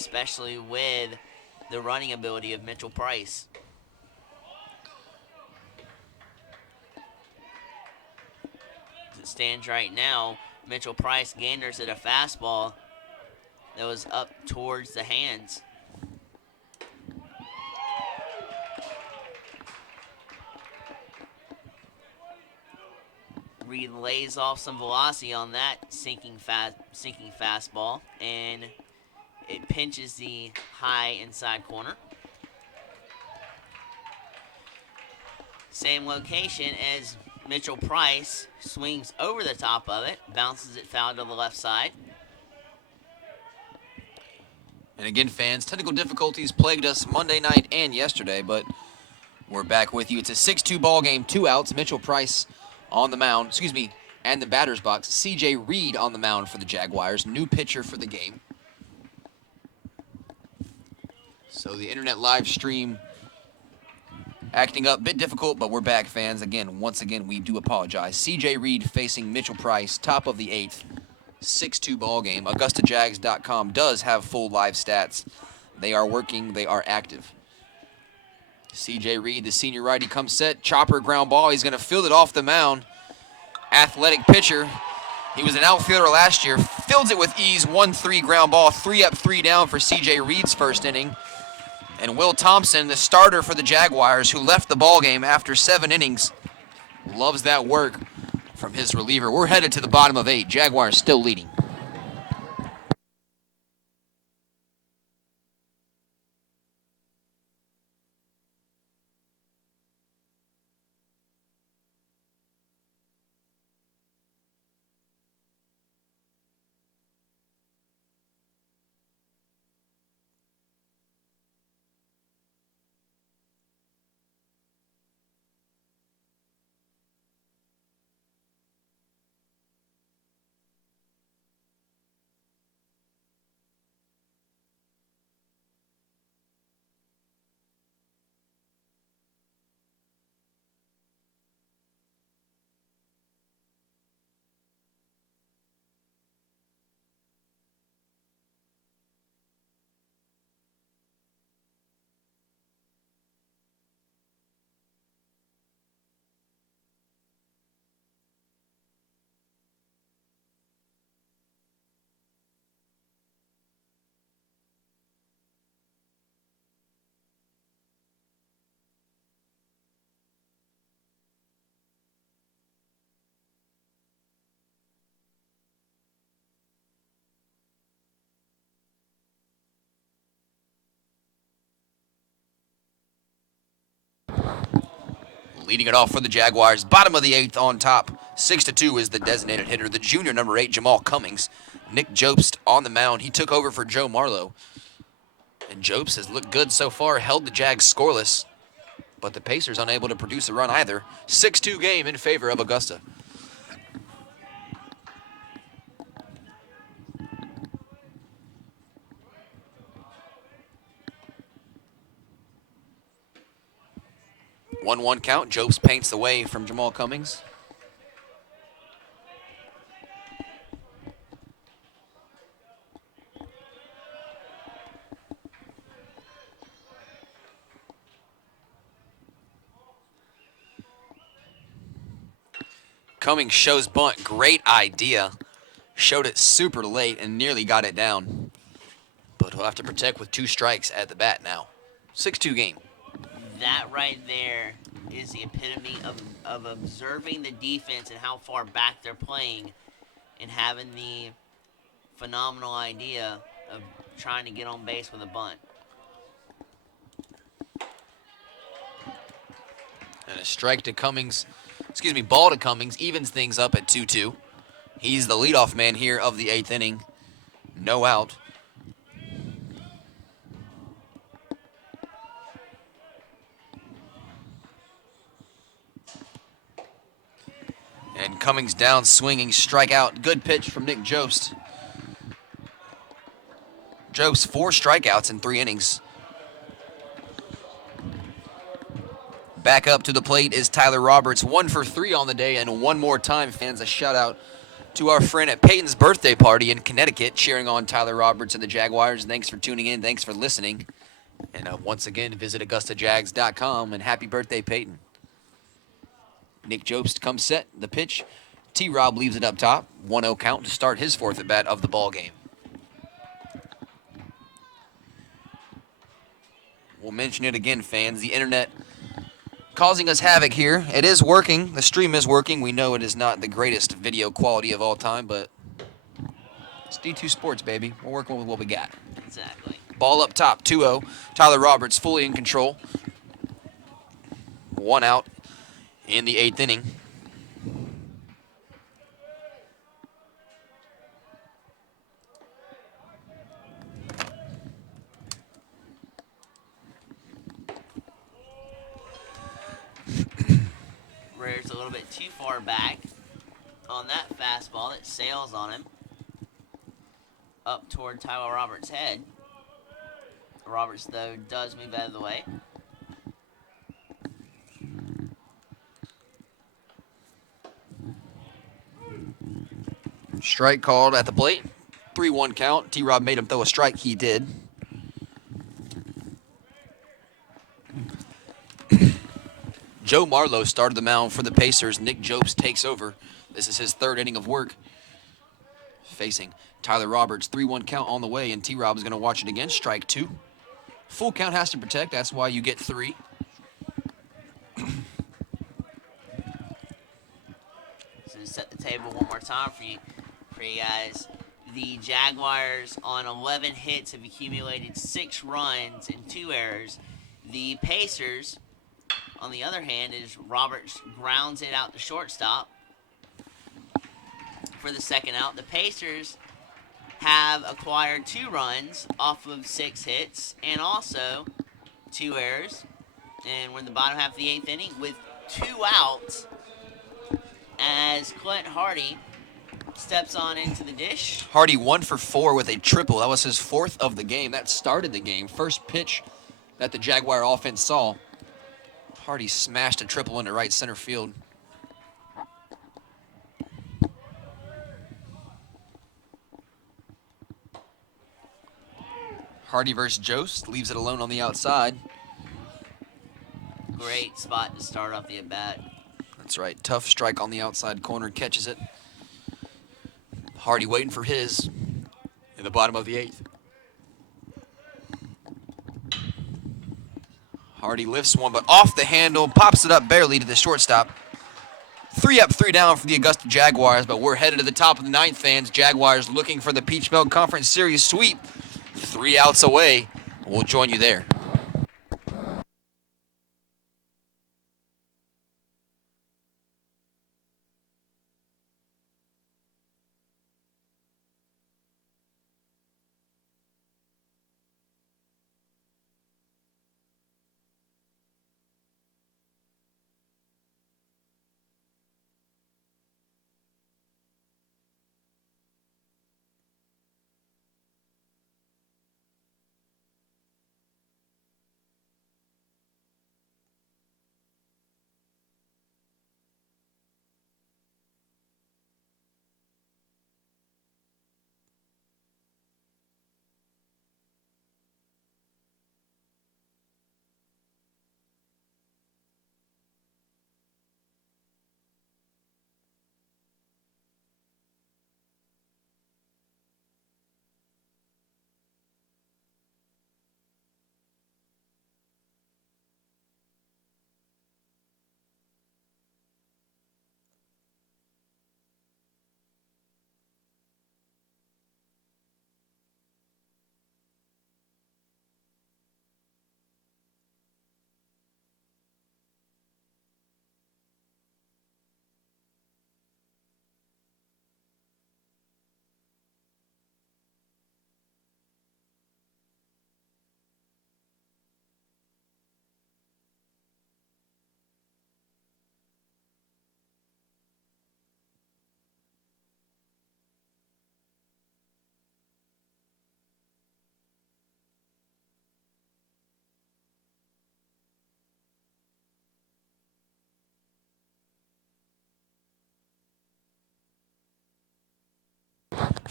especially with the running ability of Mitchell Price. As it stands right now, Mitchell Price ganders at a fastball that was up towards the hands. Reed lays off some velocity on that sinking fastball, and it pinches the high inside corner. Same location as Mitchell Price swings over the top of it, bounces it foul to the left side. And again, fans, technical difficulties plagued us Monday night and yesterday, but we're back with you. It's a 6-2 ball game, 2 outs. Mitchell Price on the mound, and the batter's box. C.J. Reed on the mound for the Jaguars, new pitcher for the game. So the internet live stream acting up, a bit difficult, but we're back, fans. Once again, we do apologize. C.J. Reed facing Mitchell Price, top of the 8th, 6-2 ball game. AugustaJags.com does have full live stats. They are working, they are active. C.J. Reed, the senior righty, comes set. Chopper ground ball. He's going to field it off the mound. Athletic pitcher. He was an outfielder last year. Fields it with ease. 1-3 ground ball. 3 up, 3 down for C.J. Reed's first inning. And Will Thompson, the starter for the Jaguars, who left the ball game after 7 innings, loves that work from his reliever. We're headed to the bottom of 8. Jaguars still leading. Leading it off for the Jaguars, bottom of the 8th on top. 6-2 is the designated hitter, the junior number 8, Jamal Cummings. Nick Jobst on the mound. He took over for Joe Marlowe. And Jobst has looked good so far, held the Jags scoreless. But the Pacers unable to produce a run either. 6-2 game in favor of Augusta. One count. Jobst paints the way from Jamal Cummings. Cummings shows bunt. Great idea. Showed it super late and nearly got it down. But he'll have to protect with 2 strikes at the bat now. 6-2 game. That right there is the epitome of observing the defense and how far back they're playing and having the phenomenal idea of trying to get on base with a bunt. And a strike to Cummings, ball to Cummings, evens things up at 2-2. He's the leadoff man here of the 8th inning. No out. And Cummings down, swinging, strikeout. Good pitch from Nick Jobst. Jobst, 4 strikeouts in 3 innings. Back up to the plate is Tyler Roberts. 1 for 3 on the day, and one more time, fans, a shutout To our friend at Peyton's birthday party in Connecticut, cheering on Tyler Roberts and the Jaguars. Thanks for tuning in. Thanks for listening. And once again, visit AugustaJags.com. And happy birthday, Peyton. Nick Jobst comes set. The pitch. T-Rob leaves it up top. 1-0 count to start his fourth at bat of the ball game. We'll mention it again, fans. The internet causing us havoc here. It is working. The stream is working. We know it is not the greatest video quality of all time, but it's D2 Sports, baby. We're working with what we got. Exactly. Ball up top, 2-0. Tyler Roberts fully in control. 1 out in the 8th inning. Rare's a little bit too far back on that fastball that sails on him up toward Tyler Roberts' head. Roberts, though, does move out of the way. Strike called at the plate. 3-1 count. T-Rob made him throw a strike. He did. Joe Marlowe started the mound for the Pacers. Nick Jobst takes over. This is his 3rd inning of work. Facing Tyler Roberts. 3-1 count on the way, and T-Rob is going to watch it again. Strike 2. Full count has to protect. That's why you get 3. So to set the table one more time for you guys. The Jaguars on 11 hits have accumulated 6 runs and 2 errors. The Pacers, on the other hand, is Roberts grounds it out to shortstop for the 2nd out. The Pacers have acquired 2 runs off of 6 hits and also 2 errors. And we're in the bottom half of the 8th inning with 2 outs as Clint Hardy steps on into the dish. Hardy 1 for 4 with a triple. That was his 4th of the game. That started the game. First pitch that the Jaguar offense saw. Hardy smashed a triple into right center field. Hardy versus Jost leaves it alone on the outside. Great spot to start off the at-bat. That's right. Tough strike on the outside corner. Catches it. Hardy waiting for his in the bottom of the 8th. Hardy lifts one, but off the handle, pops it up barely to the shortstop. 3 up, 3 down for the Augusta Jaguars, but we're headed to the top of the 9th, fans. Jaguars looking for the Peach Belt Conference Series sweep. 3 outs away. We'll join you there.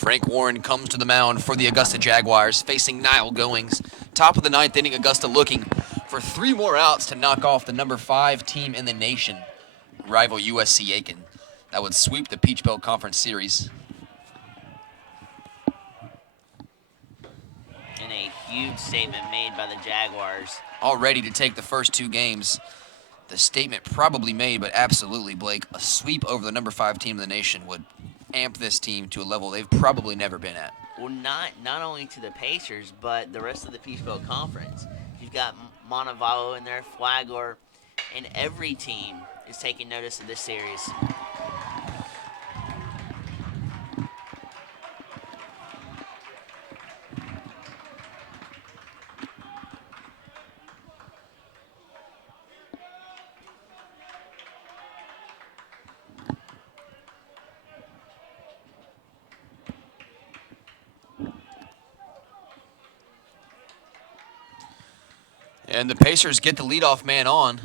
Frank Warren comes to the mound for the Augusta Jaguars, facing Niall Goings. Top of the ninth inning, Augusta looking for 3 more outs to knock off the number 5 team in the nation, rival USC Aiken. That would sweep the Peach Belt Conference Series. And a huge statement made by the Jaguars. All ready to take the first 2 games. The statement probably made, but absolutely, Blake, a sweep over the number 5 team in the nation would amp this team to a level they've probably never been at. Well, not only to the Pacers, but the rest of the Peach Belt Conference. You've got Montevallo in there, Flagler, and every team is taking notice of this series. And the Pacers get the leadoff man on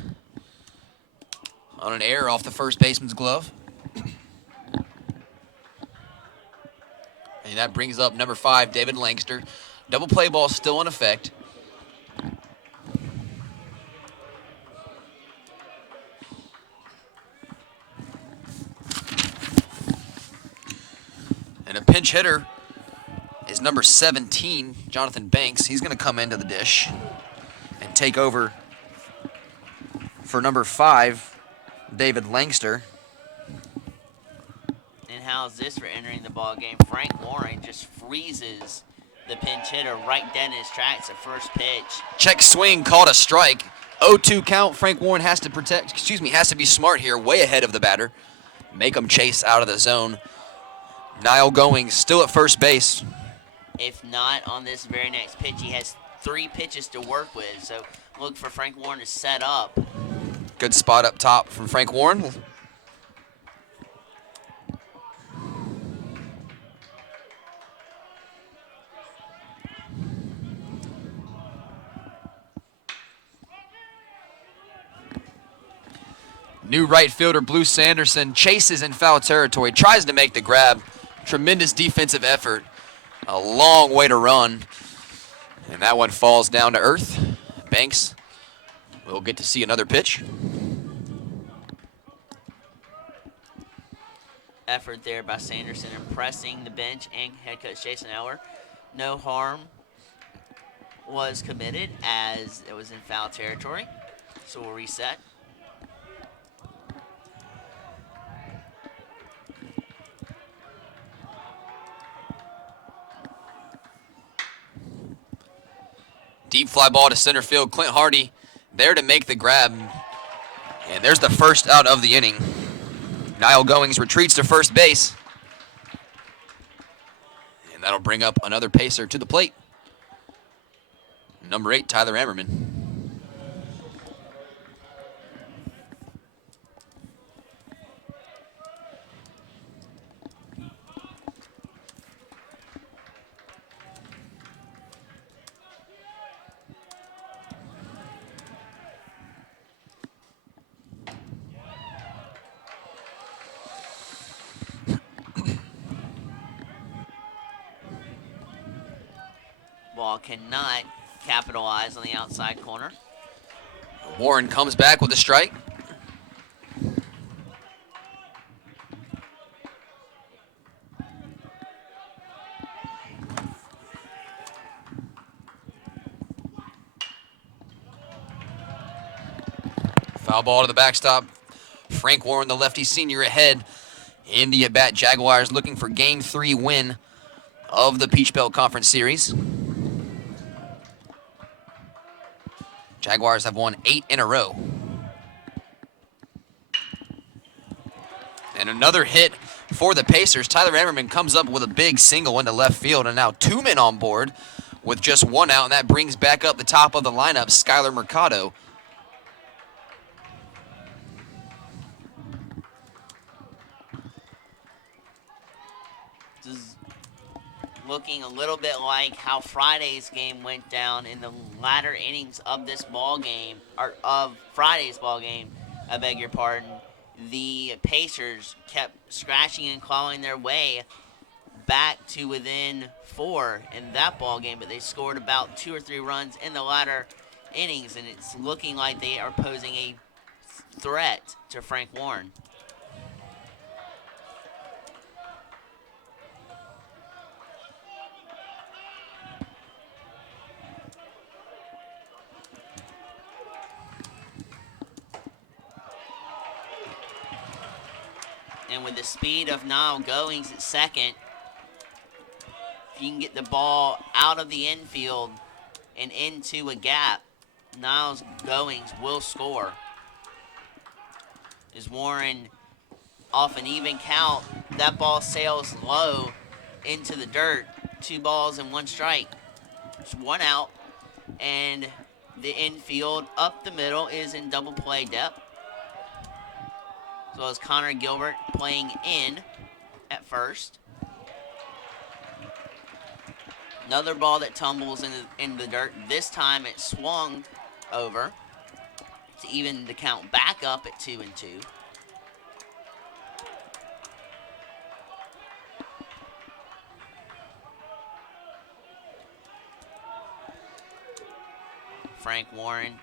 an error off the first baseman's glove. And that brings up number 5, David Langster. Double play ball still in effect. And a pinch hitter is number 17, Jonathan Banks. He's going to come into the dish and take over for number 5, David Langster. And how's this for entering the ball game? Frank Warren just freezes the pinch hitter right dead in his tracks at first pitch. Check swing called a strike. 0-2 count. Frank Warren has to be smart here, way ahead of the batter. Make him chase out of the zone. Niall Goings still at first base. If not on this very next pitch, he has 3 pitches to work with. So look for Frank Warren to set up. Good spot up top from Frank Warren. New right fielder Blue Sanderson chases in foul territory, tries to make the grab. Tremendous defensive effort. A long way to run. And that one falls down to earth. Banks will get to see another pitch. Effort there by Sanderson, impressing the bench and head coach Jason Eller. No harm was committed as it was in foul territory. So we'll reset. Deep fly ball to center field. Clint Hardy there to make the grab. And there's the first out of the inning. Niall Goings retreats to first base. And that'll bring up another pacer to the plate. Number 8, Tyler Ammerman. Ball cannot capitalize on the outside corner. Warren comes back with a strike. Foul ball to the backstop. Frank Warren, the lefty senior, ahead in the at-bat. Jaguars looking for Game 3 win of the Peach Belt Conference Series. Jaguars have won 8 in a row. And another hit for the Pacers. Tyler Ammerman comes up with a big single into left field, and now 2 men on board with just 1 out, and that brings back up the top of the lineup, Skylar Mercado. This is looking a little bit like how Friday's game went down in the latter innings of this ball game, or of Friday's ball game, I beg your pardon. The Pacers kept scratching and clawing their way back to within 4 in that ball game, but they scored about 2 or 3 runs in the latter innings, and it's looking like they are posing a threat to Frank Warren. And with the speed of Niall Goings at second, if you can get the ball out of the infield and into a gap, Niles Goings will score. As Warren, off an even count, that ball sails low into the dirt. 2 balls and 1 strike. It's 1 out, and the infield up the middle is in double play depth. As well as Connor Gilbert playing in at first. Another ball that tumbles in the dirt. This time it swung over to even the count back up at 2-2. Frank Warren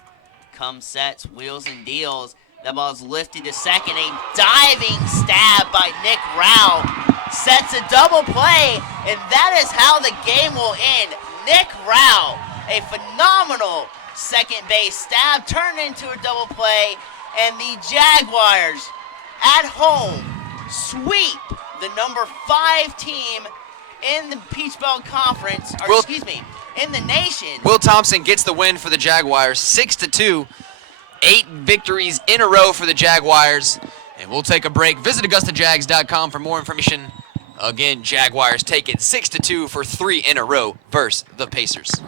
comes, sets, wheels and deals. That ball's lifted to second. A diving stab by Nick Rao sets a double play, and that is how the game will end. Nick Rao, a phenomenal second base stab, turned into a double play, and the Jaguars at home sweep the number 5 team in the Peach Belt Conference, in the nation. Will Thompson gets the win for the Jaguars, 6-2. 8 victories in a row for the Jaguars. And we'll take a break. Visit AugustaJags.com for more information. Again, Jaguars take it 6-2 for 3 in a row versus the Pacers.